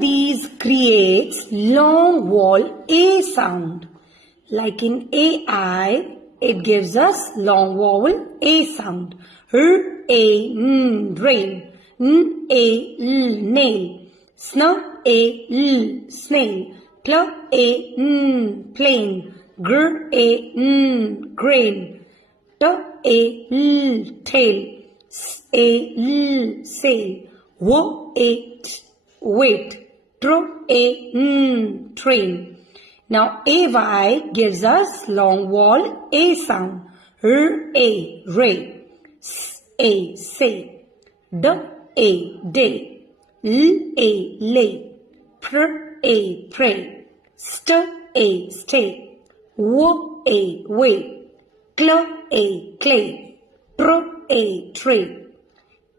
these creates long vowel A sound. Like in AI, it gives us long vowel A sound. R, A, N, rain. N, A, L, nail. Sn, A, L, snail. Pl, A, N, plane. Gr, A, N, grain. T, A, L, tail. S, A, L, sail. W, A, T, wait. Tr, A, N, train. Now AY gives us long vowel A sound. R, A, ray. S, A, say. D, A, day. L, A, lay. Pr, A, pray. St, A, stay. W, A, way. Cl, A, clay. Tr, A, tray.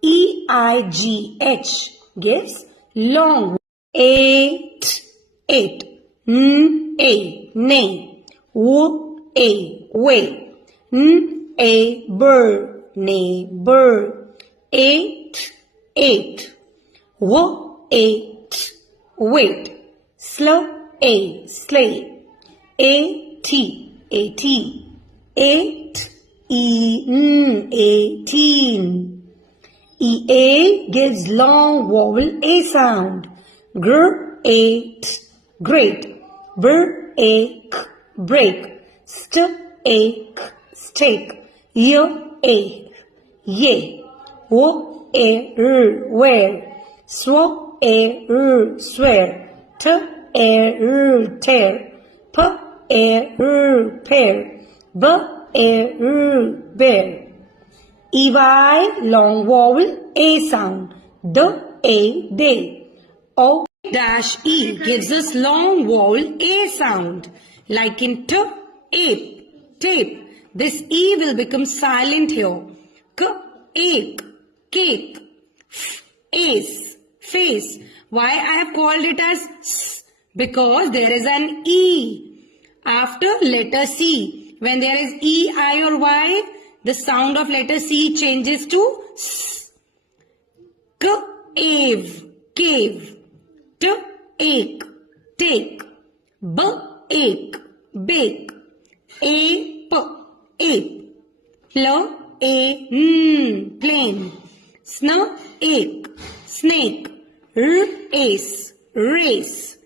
EIGH gives long eight, eight. N, A, nay. W, A, way. N, A, burr, nay, burr. Eight, eight. W, A, t, wait. Sl, A, slay. A, T, 8, E, N, 18. EA gives long vowel A sound. Gr, A, t, great. Br, A, k, break. St, A, k, stake. Y, A, yay. W, A, r, wear. Sw, A, r, swear. T, A, r, tear. P, A, r, pair. B, A, r, bear. EY long vowel A sound. D, A, day. O dash E gives us long vowel A sound. Like in T, ape, tape. This E will become silent here. K, ache, cake. F, ace, face. Why I have called it as S? Because there is an E after letter C. When there is E, I or Y, the sound of letter C changes to S. K, ave, cave. T, ache, take. B, ache, bake. A, p, ape. Pl, A, n, plane. Sn, ache, snake. R, ace, race.